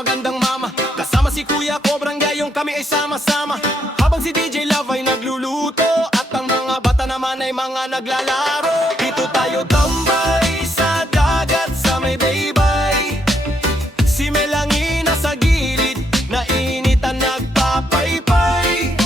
magandang mama. Kasama si Kuya Cobrang gayong kami ay sama-sama. Habang si DJ Love ay nagluluto at ang mga bata naman ay mga naglalaro. Dito tayo tambay sa dagat sa may baybay. Si Melangin nasa gilid, nainitan nagpapaypay.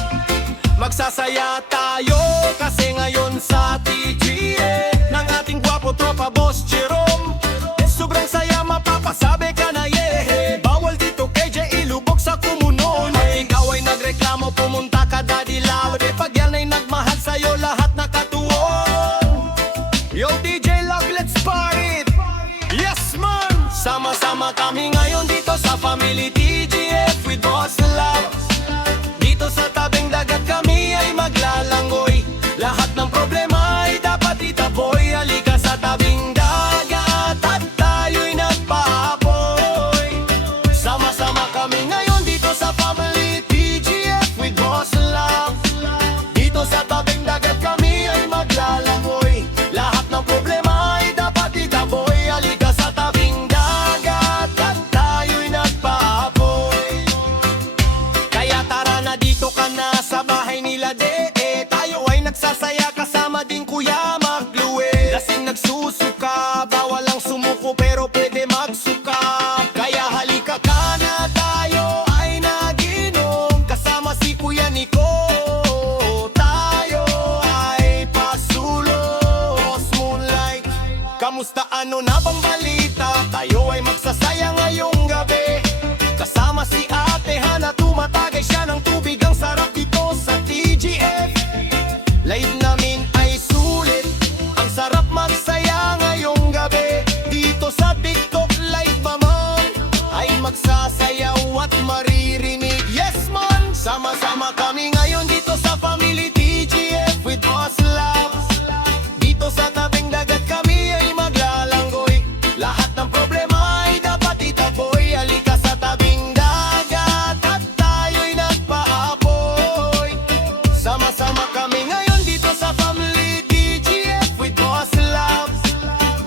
Magsasaya tayo kasi ngayon sa TGA ng ating gwapo tropa Boss Jerome. Sobrang saya, mapapasabi ka na yeah. Bawal dito KJ ilubog sa kumunon. At ikaw ay nagreklamo, pumunta ka Daddy Loud. Pag yan ay nagmahal sa'yo, lahat nakatuon. Yo DJ Love, let's party it. Yes man! Sama-sama kami ngayon dito sa Family TGF with Boss Love. Dito sa tabing dagat kami ay maglalangoy. Lahat ng problema ay dapat itaboy. Halika sa tabing dagat at tayo'y nagpaapoy. Sama-sama kami ngayon dito sa Family TGF with Boss Love. Dito sa tabing dagat kami ay maglalangoy. Lahat ng problema ay dapat itaboy. Halika sa tabing dagat at tayo'y nagpaapoy. Kaya tara na dito ka na sa bahay nila tayo ay nagsasaya kasama din Kuya Magluwe. Lasing nagsusuka, bawal ang sumuko pero pwede magsuka. Kaya halika ka na, tayo ay naginom kasama si Kuya Nico. Tayo ay pasulos moonlight. Kamusta, ano na bang balita? Tayo ay magsasaya ngayong gabi kasama si Ate Hana, tumatagay siya ng tubig. Ang sarap dito sa TGF. Live namin ay sulit, ang sarap magsaya ngayong gabi. Dito sa TikTok live naman ay magsasayaw at maririnig. Yes man! Sama-sama kami ngayon dito sa Family TGF with Boss Love. Dito sa tabing dagat kami ay maglalanggoy. Lahat ng problema ay dapat itaboy. Halika sa tabing dagat at tayo'y nagpaapoy. Sama-sama kami ngayon dito sa Family TGF with Boss Love.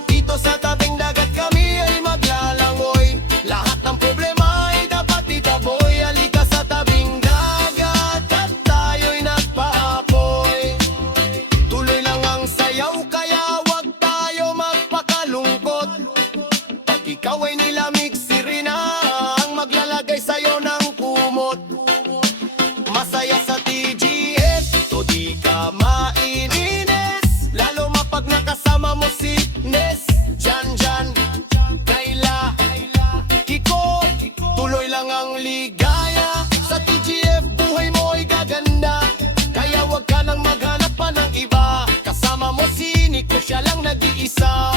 Dito sa tabing dagat kami ay maglalangoy. Lahat ng problema ay dapat itaboy. Halika sa tabing dagat at tayo'y nagpaapoy. Tuloy lang ang sayaw kaya wag tayo magpakalungkot. Pag ikaw ay nilamig, si Rina ang maglalagay sa'yo ng kumot. Masaya sa TGF, ito di ka maininis. Lalo mapag nakasama mo si Nes, Jan, Kayla, Kiko. Tuloy lang ang ligaya. Sa TGF buhay mo ay gaganda. Kaya wag ka nang maghanap pa ng iba. Kasama mo si Nico, siya lang nag-iisa.